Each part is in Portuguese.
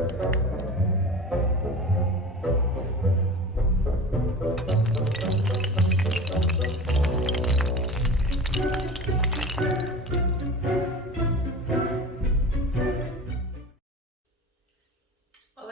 Olá,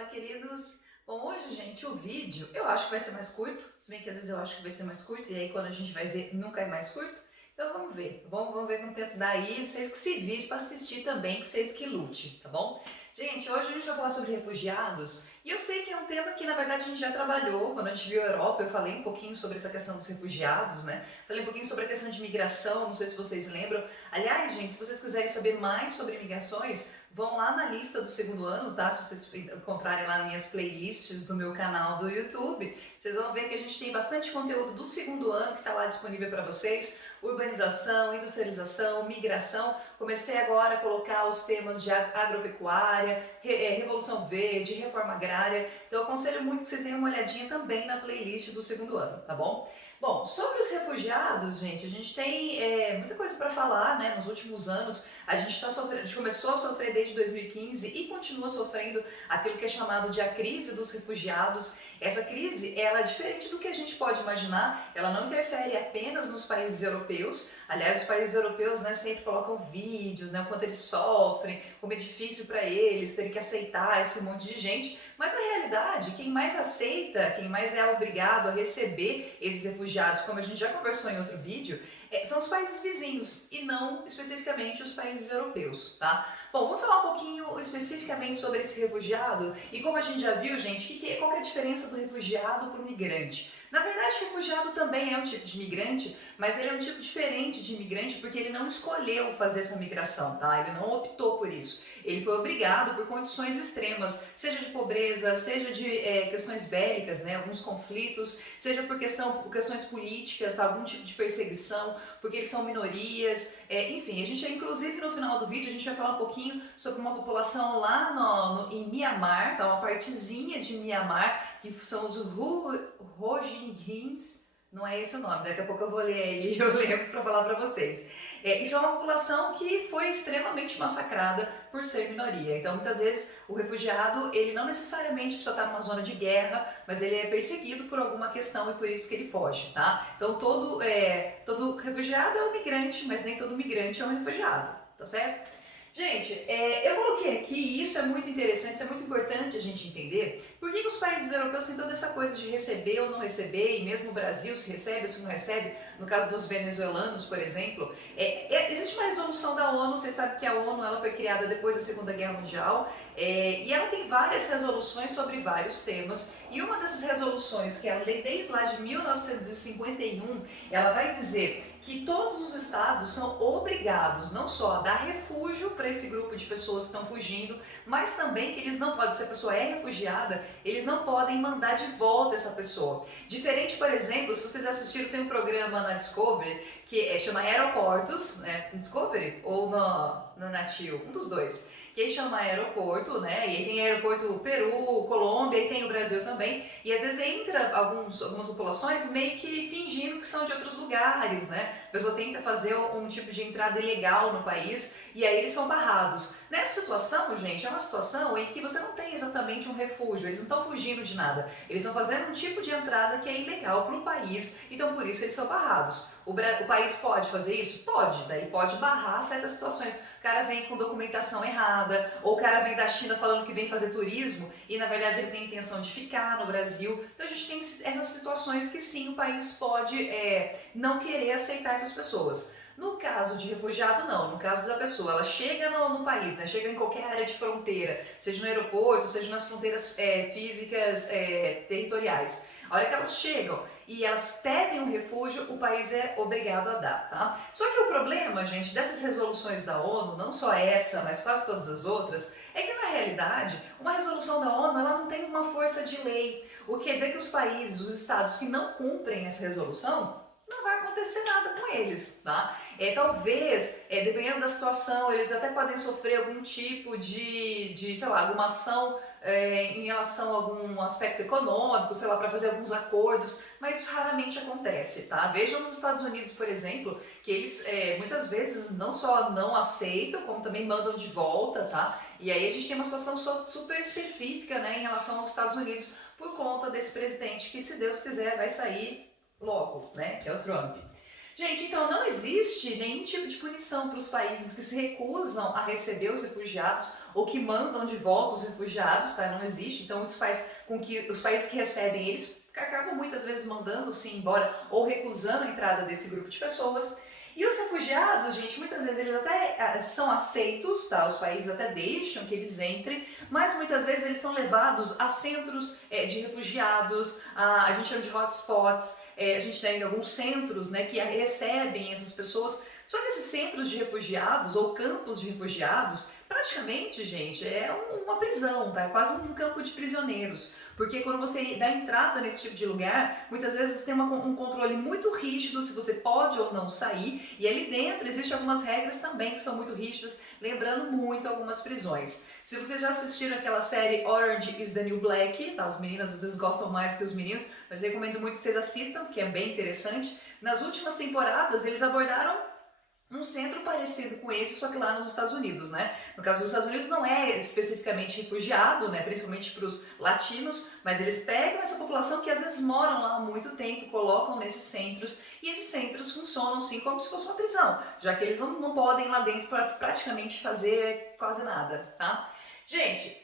queridos! Bom, hoje, gente, o vídeo eu acho que vai ser mais curto, se bem que às vezes eu acho que vai ser mais curto, e aí quando a gente vai ver, nunca é mais curto. Então vamos ver, tá bom? Vamos ver com o tempo daí, vocês que se virem para assistir também, que vocês que lute, tá bom? Gente, hoje a gente vai falar sobre refugiados, e eu sei que é um tema que na verdade a gente já trabalhou, quando a gente viu a Europa, eu falei um pouquinho sobre essa questão dos refugiados, né? Falei um pouquinho sobre a questão de migração, não sei se vocês lembram. Aliás, gente, se vocês quiserem saber mais sobre migrações, vão lá na lista do segundo ano, tá? Se vocês encontrarem lá nas minhas playlists do meu canal do YouTube, vocês vão ver que a gente tem bastante conteúdo do segundo ano que está lá disponível para vocês. Urbanização, industrialização, migração. Comecei agora a colocar os temas de agropecuária, revolução verde, reforma agrária. Então eu aconselho muito que vocês deem uma olhadinha também na playlist do segundo ano, tá bom? Bom, sobre os refugiados, gente, a gente tem muita coisa para falar, né? Nos últimos anos, a gente começou a sofrer desde 2015 e continua sofrendo aquilo que é chamado de a crise dos refugiados. Essa crise, ela é diferente do que a gente pode imaginar, ela não interfere apenas nos países europeus. Aliás, os países europeus, né, sempre colocam vídeos, né, o quanto eles sofrem, como é difícil para eles terem que aceitar esse monte de gente. Mas na realidade, quem mais aceita, quem mais é obrigado a receber esses refugiados, como a gente já conversou em outro vídeo, são os países vizinhos e não especificamente os países europeus, tá? Bom, vamos falar um pouquinho especificamente sobre esse refugiado e como a gente já viu, gente, qual que é a diferença do refugiado para o migrante? Na verdade, refugiado também é um tipo de migrante, mas ele é um tipo diferente de imigrante porque ele não escolheu fazer essa migração, tá? Ele não optou por isso. Ele foi obrigado por condições extremas, seja de pobreza, seja de questões bélicas, né, alguns conflitos, seja por questões políticas, tá, algum tipo de perseguição, porque eles são minorias, enfim, a gente inclusive no final do vídeo a gente vai falar um pouquinho sobre uma população lá em Mianmar, tá, uma partezinha de Mianmar, que são os Rohingyas. Não é esse o nome, daqui a pouco eu vou ler ele e eu lembro para falar para vocês. Isso é uma população que foi extremamente massacrada por ser minoria. Então, muitas vezes, o refugiado, ele não necessariamente precisa estar numa zona de guerra, mas ele é perseguido por alguma questão e por isso que ele foge, tá? Então, todo refugiado é um migrante, mas nem todo migrante é um refugiado, tá certo? Gente, eu coloquei aqui, e isso é muito interessante, isso é muito importante a gente entender, por que os países europeus têm toda essa coisa de receber ou não receber, e mesmo o Brasil se recebe ou se não recebe, no caso dos venezuelanos, por exemplo. Existe uma resolução da ONU, vocês sabem que a ONU ela foi criada depois da Segunda Guerra Mundial, e ela tem várias resoluções sobre vários temas, e uma dessas resoluções, que é a lei desde lá de 1951, ela vai dizer que todos os estados são obrigados não só a dar refúgio para esse grupo de pessoas que estão fugindo, mas também que eles não podem, se a pessoa é refugiada, eles não podem mandar de volta essa pessoa. Diferente, por exemplo, se vocês assistiram, tem um programa na Discovery que chama Aeroportos, né? Discovery ou no Natil, um dos dois. Que aí chama aeroporto, né? E aí tem aeroporto Peru, Colômbia, e tem o Brasil também. E às vezes entra algumas populações meio que fingindo que são de outros lugares, né? A pessoa tenta fazer um tipo de entrada ilegal no país e aí eles são barrados. Nessa situação, gente, é uma situação em que você não tem exatamente um refúgio, eles não estão fugindo de nada. Eles estão fazendo um tipo de entrada que é ilegal para o país, então por isso eles são barrados. O país pode fazer isso? Pode, daí pode barrar certas situações. O cara vem com documentação errada, ou o cara vem da China falando que vem fazer turismo e na verdade ele tem intenção de ficar no Brasil. Então a gente tem essas situações que sim, o país pode não querer aceitar essas pessoas. No caso de refugiado, não. No caso da pessoa, ela chega no país, né? Chega em qualquer área de fronteira, seja no aeroporto, seja nas fronteiras físicas territoriais. A hora que elas chegam e elas pedem um refúgio, o país é obrigado a dar, tá? Só que o problema, gente, dessas resoluções da ONU, não só essa, mas quase todas as outras, é que na realidade, uma resolução da ONU, ela não tem uma força de lei. O que quer dizer que os países, os estados que não cumprem essa resolução, não vai acontecer nada com eles, tá? Talvez, dependendo da situação, eles até podem sofrer algum tipo de sei lá, alguma ação em relação a algum aspecto econômico, sei lá, para fazer alguns acordos, mas isso raramente acontece, tá? Vejam nos Estados Unidos, por exemplo, que eles muitas vezes não só não aceitam, como também mandam de volta, tá? E aí a gente tem uma situação super específica, né, em relação aos Estados Unidos, por conta desse presidente que, se Deus quiser, vai sair logo, né, que é o Trump. Gente, então não existe nenhum tipo de punição para os países que se recusam a receber os refugiados ou que mandam de volta os refugiados, tá? Não existe. Então isso faz com que os países que recebem eles acabam muitas vezes mandando sim embora ou recusando a entrada desse grupo de pessoas. E os refugiados, gente, muitas vezes eles até são aceitos, tá? Os países até deixam que eles entrem, mas muitas vezes eles são levados a centros de refugiados, a gente chama de hotspots, a gente tem alguns centros, né, que recebem essas pessoas. Só que esses centros de refugiados ou campos de refugiados, praticamente, gente, é uma prisão, tá? É quase um campo de prisioneiros. Porque quando você dá entrada nesse tipo de lugar, muitas vezes tem um controle muito rígido se você pode ou não sair. E ali dentro existem algumas regras também que são muito rígidas, lembrando muito algumas prisões. Se vocês já assistiram aquela série Orange is the New Black, tá? As meninas às vezes gostam mais que os meninos, mas eu recomendo muito que vocês assistam, que é bem interessante. Nas últimas temporadas, eles abordaram um centro parecido com esse, só que lá nos Estados Unidos, né? No caso dos Estados Unidos não é especificamente refugiado, né? Principalmente para os latinos, mas eles pegam essa população que às vezes moram lá há muito tempo, colocam nesses centros, e esses centros funcionam sim como se fosse uma prisão, já que eles não podem ir lá dentro para praticamente fazer quase nada, tá? Gente,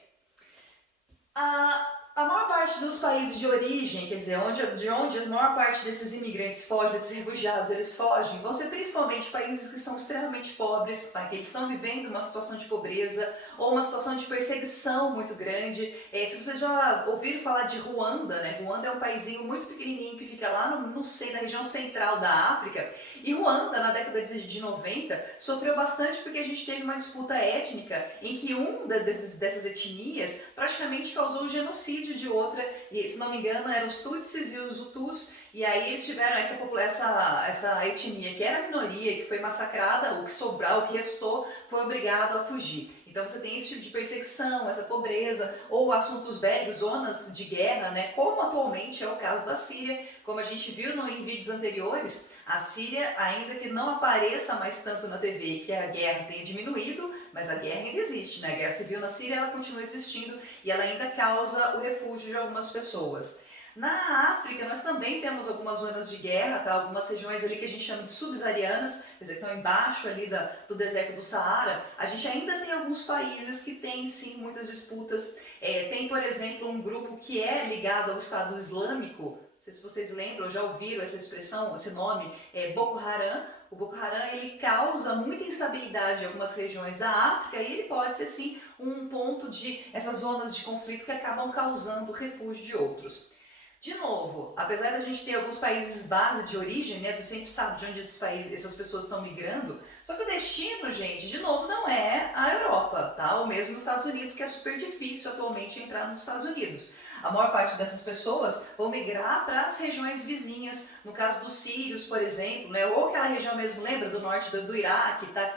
a maior parte dos países de origem, quer dizer, de onde a maior parte desses imigrantes fogem, desses refugiados, eles fogem, vão ser principalmente países que são extremamente pobres, tá? Que eles estão vivendo uma situação de pobreza ou uma situação de perseguição muito grande. Se vocês já ouviram falar de Ruanda, né? Ruanda é um paísinho muito pequenininho que fica lá na região central da África. E Ruanda, na década de 90, sofreu bastante porque a gente teve uma disputa étnica em que dessas etnias praticamente causou um genocídio de outra, e se não me engano eram os Tutsis e os Hutus, e aí eles tiveram essa etnia que era minoria, que foi massacrada, o que sobrou, o que restou, foi obrigado a fugir. Então você tem esse tipo de perseguição, essa pobreza, ou assuntos bélicos, zonas de guerra, né? Como atualmente é o caso da Síria, como a gente viu em vídeos anteriores, a Síria, ainda que não apareça mais tanto na TV, que a guerra tenha diminuído, mas a guerra ainda existe, né? A guerra civil na Síria ela continua existindo e ela ainda causa o refúgio de algumas pessoas. Na África, nós também temos algumas zonas de guerra, tá? Algumas regiões ali que a gente chama de subsaarianas, quer dizer, que estão embaixo ali do deserto do Saara. A gente ainda tem alguns países que têm, sim, muitas disputas. Tem, por exemplo, um grupo que é ligado ao Estado Islâmico. Não sei se vocês lembram, já ouviram essa expressão, esse nome, Boko Haram. O Boko Haram ele causa muita instabilidade em algumas regiões da África e ele pode ser sim um ponto de essas zonas de conflito que acabam causando refúgio de outros. De novo, apesar da gente ter alguns países base de origem, né, você sempre sabe de onde essas pessoas estão migrando, só que o destino, gente, de novo, não é a Europa, tá? Ou mesmo os Estados Unidos, que é super difícil atualmente entrar nos Estados Unidos. A maior parte dessas pessoas vão migrar para as regiões vizinhas, no caso dos sírios, por exemplo, né? Ou aquela região mesmo, lembra, do norte do Iraque, tá?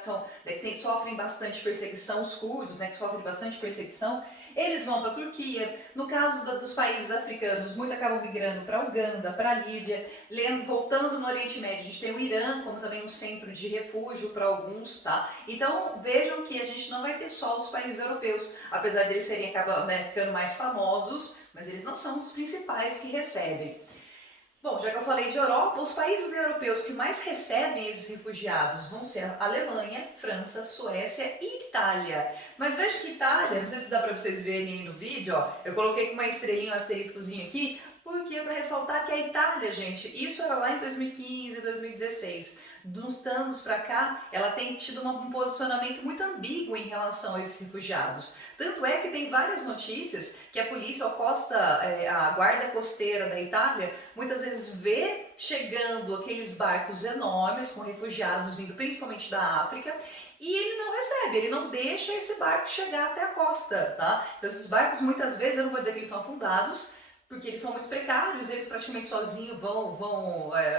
Que sofrem bastante perseguição, os curdos, né, que sofrem bastante perseguição. Eles vão para a Turquia. No caso dos países africanos, muitos acabam migrando para a Uganda, para a Líbia. Voltando no Oriente Médio, a gente tem o Irã como também um centro de refúgio para alguns, tá? Então vejam que a gente não vai ter só os países europeus, apesar deles serem ficando mais famosos, mas eles não são os principais que recebem. Bom, já que eu falei de Europa, os países europeus que mais recebem esses refugiados vão ser a Alemanha, França, Suécia e Itália. Mas veja que Itália, não sei se dá para vocês verem aí no vídeo, ó, eu coloquei com uma estrelinha, um asteriscozinho aqui, porque é para ressaltar que a Itália, gente, isso era lá em 2015, 2016. De uns anos para cá, ela tem tido um posicionamento muito ambíguo em relação a esses refugiados. Tanto é que tem várias notícias que a polícia, a guarda costeira da Itália, muitas vezes vê chegando aqueles barcos enormes com refugiados vindo principalmente da África, e ele não recebe, ele não deixa esse barco chegar até a costa, tá? Então esses barcos muitas vezes, eu não vou dizer que eles são afundados, porque eles são muito precários, eles praticamente sozinhos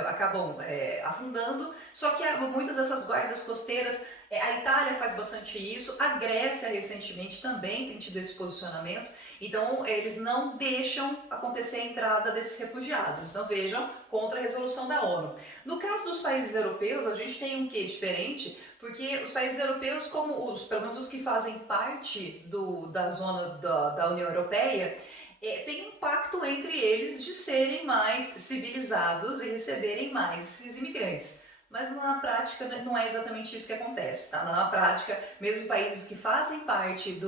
acabam afundando. Só que muitas dessas guardas costeiras, a Itália faz bastante isso, a Grécia recentemente também tem tido esse posicionamento. Então eles não deixam acontecer a entrada desses refugiados. Então vejam, contra a resolução da ONU. No caso dos países europeus, a gente tem um quê diferente, porque os países europeus, como pelo menos os que fazem parte da zona da União Europeia, tem um pacto entre eles de serem mais civilizados e receberem mais esses imigrantes. Mas na prática não é exatamente isso que acontece, tá? Na prática, mesmo países que fazem parte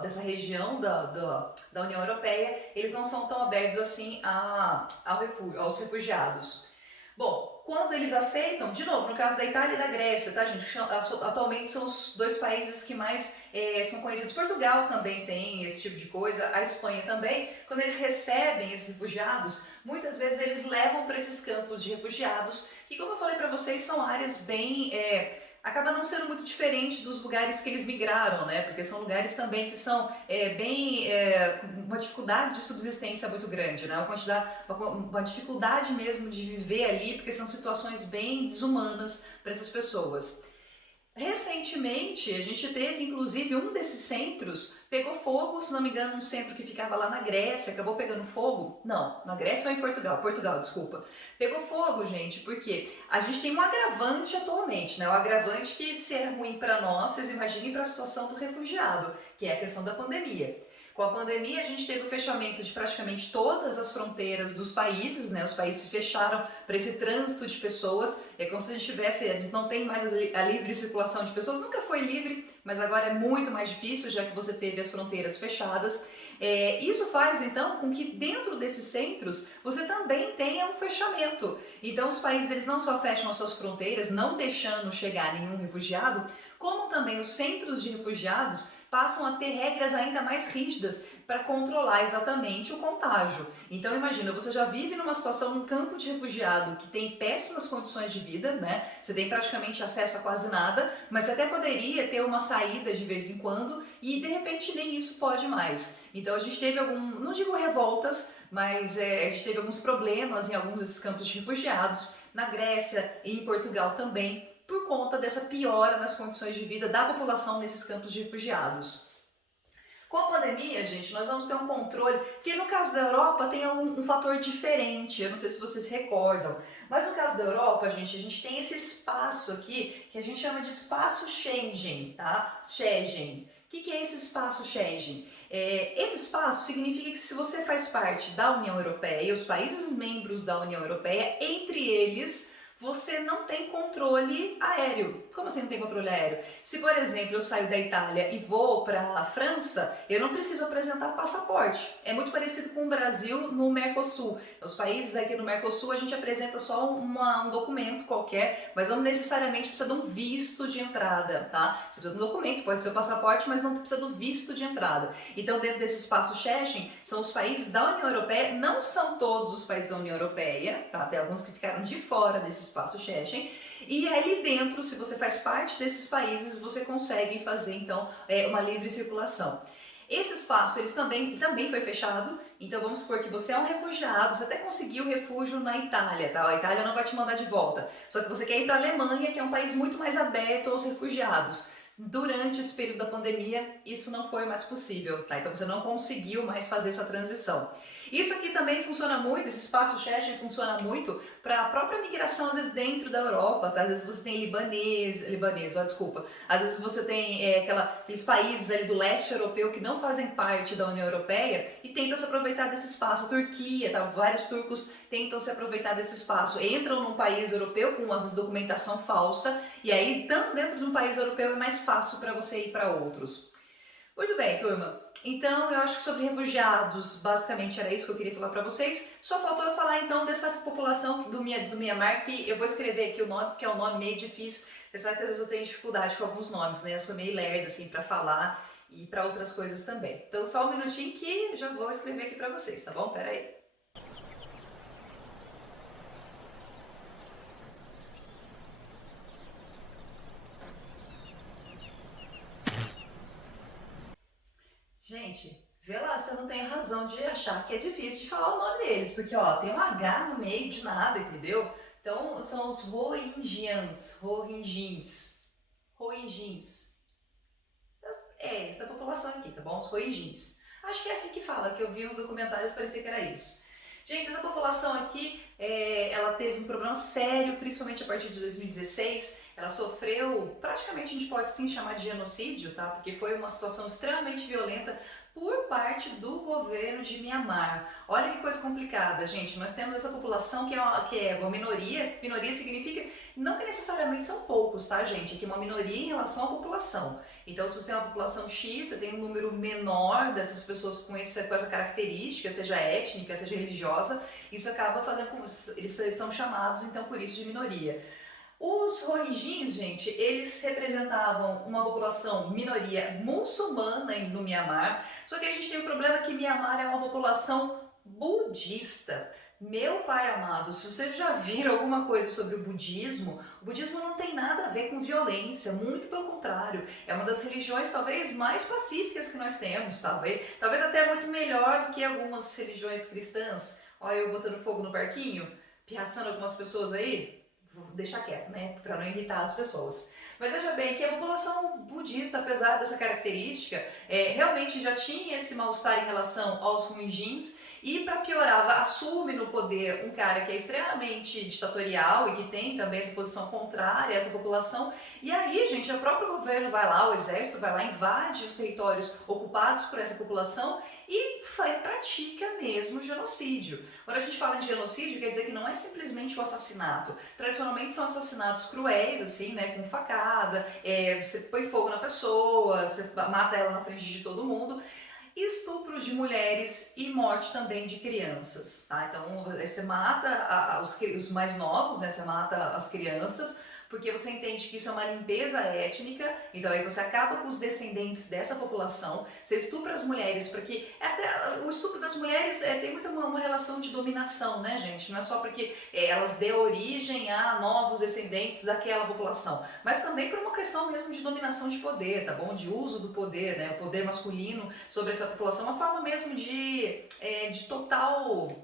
dessa região da União Europeia, eles não são tão abertos assim aos refugiados. Bom, quando eles aceitam, de novo, no caso da Itália e da Grécia, tá, gente? Atualmente são os dois países que mais são conhecidos. Portugal também tem esse tipo de coisa, a Espanha também. Quando eles recebem esses refugiados, muitas vezes eles levam para esses campos de refugiados, que, como eu falei para vocês, são áreas bem... acaba não sendo muito diferente dos lugares que eles migraram, né? Porque são lugares também que são uma dificuldade de subsistência muito grande, né? Uma dificuldade mesmo de viver ali, porque são situações bem desumanas para essas pessoas. Recentemente, a gente teve, inclusive, um desses centros pegou fogo, se não me engano, um centro que ficava lá na Grécia, acabou pegando fogo. Não, na Grécia ou em Portugal? Portugal, desculpa. Pegou fogo, gente, porque a gente tem um agravante atualmente, né? O agravante que, se é ruim para nós, vocês imaginem para a situação do refugiado, que é a questão da pandemia. Com a pandemia, a gente teve o fechamento de praticamente todas as fronteiras dos países, né? Os países se fecharam para esse trânsito de pessoas. É como se a gente não tem mais a livre circulação de pessoas. Nunca foi livre, mas agora é muito mais difícil, já que você teve as fronteiras fechadas. Isso faz, então, com que dentro desses centros você também tenha um fechamento. Então, os países eles não só fecham as suas fronteiras, não deixando chegar nenhum refugiado, como também os centros de refugiados passam a ter regras ainda mais rígidas para controlar exatamente o contágio. Então imagina, você já vive numa situação, num campo de refugiado que tem péssimas condições de vida, né? Você tem praticamente acesso a quase nada, mas você até poderia ter uma saída de vez em quando e de repente nem isso pode mais. Então a gente teve não digo revoltas, mas a gente teve alguns problemas em alguns desses campos de refugiados, na Grécia e em Portugal também, por conta dessa piora nas condições de vida da população nesses campos de refugiados. Com a pandemia, gente, nós vamos ter um controle, porque no caso da Europa tem um fator diferente, eu não sei se vocês se recordam, mas no caso da Europa, gente, a gente tem esse espaço aqui, que a gente chama de espaço Schengen, tá? Schengen. O que é esse espaço Schengen? Esse espaço significa que se você faz parte da União Europeia e os países membros da União Europeia, entre eles, você não tem controle aéreo. Como assim não tem controle aéreo? Se, por exemplo, eu saio da Itália e vou para a França, eu não preciso apresentar passaporte. É muito parecido com o Brasil no Mercosul. Os países aqui no Mercosul, a gente apresenta só um documento qualquer, mas não necessariamente precisa de um visto de entrada, tá? Você precisa de um documento, pode ser o passaporte, mas não precisa do visto de entrada. Então, dentro desse espaço Schengen, são os países da União Europeia, não são todos os países da União Europeia, tá? Tem alguns que ficaram de fora desse espaço Schengen, e ali dentro, se você faz parte desses países, você consegue fazer então uma livre circulação. Esse espaço eles também foi fechado, então vamos supor que você é um refugiado, você até conseguiu refúgio na Itália, tá? A Itália não vai te mandar de volta, só que você quer ir para a Alemanha, que é um país muito mais aberto aos refugiados. Durante esse período da pandemia, isso não foi mais possível, tá? Então você não conseguiu mais fazer essa transição. Isso aqui também funciona muito, esse espaço Schengen funciona muito para a própria migração, às vezes dentro da Europa, tá? Às vezes você tem às vezes você tem aqueles países ali do leste europeu que não fazem parte da União Europeia e tentam se aproveitar desse espaço. A Turquia, tá? Vários turcos tentam se aproveitar desse espaço, entram num país europeu com às vezes documentação falsa e aí, tanto dentro de um país europeu é mais fácil para você ir para outros. Muito bem, turma. Então, eu acho que sobre refugiados, basicamente era isso que eu queria falar para vocês. Só faltou eu falar então dessa população do Mianmar, que eu vou escrever aqui o nome, porque é um nome meio difícil. Você sabe que às vezes eu tenho dificuldade com alguns nomes, né? Eu sou meio lerda, assim, para falar e para outras coisas também. Então, só um minutinho que já vou escrever aqui para vocês, tá bom? Pera aí. Gente, Vê lá se eu não tenho razão de achar que é difícil de falar o nome deles, porque ó, tem um H no meio de nada, entendeu? Então são os Rohingyans, Rohingyins. É, essa população aqui, tá bom? Os Rohingyins. Acho que é assim que fala, que eu vi uns documentários, parecia que era isso. Gente, essa população aqui, ela teve um problema sério, principalmente a partir de 2016. Ela sofreu, praticamente a gente pode sim chamar de genocídio, tá? Porque foi uma situação extremamente violenta por parte do governo de Mianmar. Olha que coisa complicada, gente. Nós temos essa população que é uma minoria. Minoria significa não que necessariamente são poucos, tá, gente? É que é uma minoria em relação à população. Então, se você tem uma população X, você tem um número menor dessas pessoas com essa característica, seja étnica, seja religiosa, isso acaba fazendo com eles são chamados, então, por isso de minoria. Os Rohingyas, gente, eles representavam uma população minoria muçulmana no Mianmar, só que a gente tem o problema que Mianmar é uma população budista. Meu pai amado, se vocês já viram alguma coisa sobre o budismo não tem nada a ver com violência, muito pelo contrário. É uma das religiões talvez mais pacíficas que nós temos, talvez até muito melhor do que algumas religiões cristãs. Olha eu botando fogo no barquinho, piaçando algumas pessoas aí. Vou deixar quieto, né, para não irritar as pessoas. Mas veja bem que a população budista, apesar dessa característica, realmente já tinha esse mal-estar em relação aos Rohingyas e para piorar, assume no poder um cara que é extremamente ditatorial e que tem também essa posição contrária a essa população. E aí, gente, o próprio governo vai lá, o exército vai lá, invade os territórios ocupados por essa população e pratica mesmo genocídio. Quando a gente fala de genocídio, quer dizer que não é simplesmente o assassinato. Tradicionalmente são assassinatos cruéis, assim, né, com facada, você põe fogo na pessoa, você mata ela na frente de todo mundo. Estupro de mulheres e morte também de crianças, tá? Então você mata os mais novos, né? Você mata as crianças, porque você entende que isso é uma limpeza étnica, então aí você acaba com os descendentes dessa população, você estupra as mulheres, porque até o estupro das mulheres tem muito uma relação de dominação, né, gente? Não é só porque elas dê origem a novos descendentes daquela população, mas também por uma questão mesmo de dominação de poder, tá bom? De uso do poder, né? O poder masculino sobre essa população, uma forma mesmo de total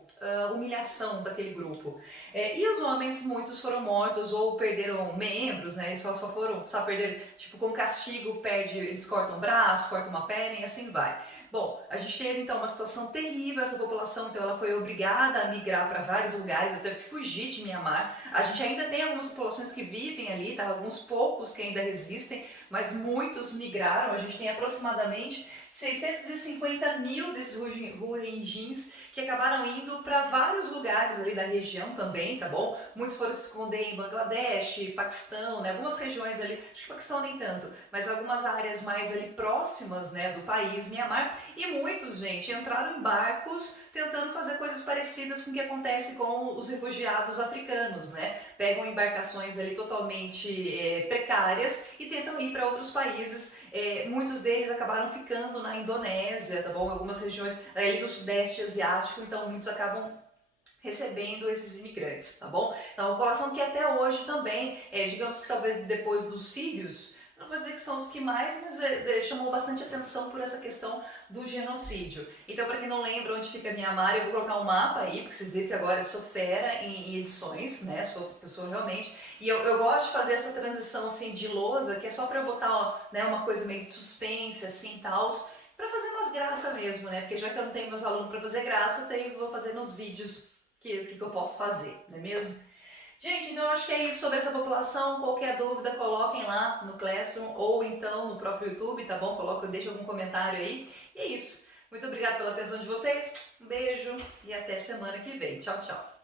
humilhação daquele grupo. E os homens, muitos foram mortos ou perderam membros, né? Eles só perderam, tipo, como castigo, eles cortam um braço, cortam uma perna e assim vai. Bom, a gente teve então uma situação terrível, essa população, então ela foi obrigada a migrar para vários lugares, ela teve que fugir de Mianmar. A gente ainda tem algumas populações que vivem ali, tá? Alguns poucos que ainda resistem, mas muitos migraram. A gente tem aproximadamente 650 mil desses Rohingyas que acabaram indo para vários lugares ali da região também, tá bom? Muitos foram se esconder em Bangladesh, Paquistão, né? Algumas regiões ali, acho que Paquistão nem tanto, mas algumas áreas mais ali próximas, né, do país, Mianmar, e muitos, gente, entraram em barcos tentando fazer coisas parecidas com o que acontece com os refugiados africanos, né? Pegam embarcações ali totalmente precárias e tentam ir para outros países. Muitos deles acabaram ficando na Indonésia, tá bom? Algumas regiões ali do Sudeste Asiático, então muitos acabam recebendo esses imigrantes, tá bom? Então, a população que até hoje também, digamos que talvez depois dos sírios, não vou dizer que são os que mais, mas chamou bastante atenção por essa questão do genocídio. Então, para quem não lembra onde fica Mianmar, eu vou colocar um mapa aí, porque vocês viram que agora eu sou fera em edições, né? Sou pessoa realmente. E eu gosto de fazer essa transição assim de lousa, que é só para eu botar ó, né, uma coisa meio de suspense, assim, tal, para fazer umas graças mesmo, né? Porque já que eu não tenho meus alunos para fazer graça, eu vou fazer nos vídeos que eu posso fazer, não é mesmo? Gente, então eu acho que é isso sobre essa população. Qualquer dúvida, coloquem lá no Classroom ou então no próprio YouTube, tá bom? Deixa algum comentário aí. E é isso. Muito obrigada pela atenção de vocês. Um beijo e até semana que vem. Tchau, tchau.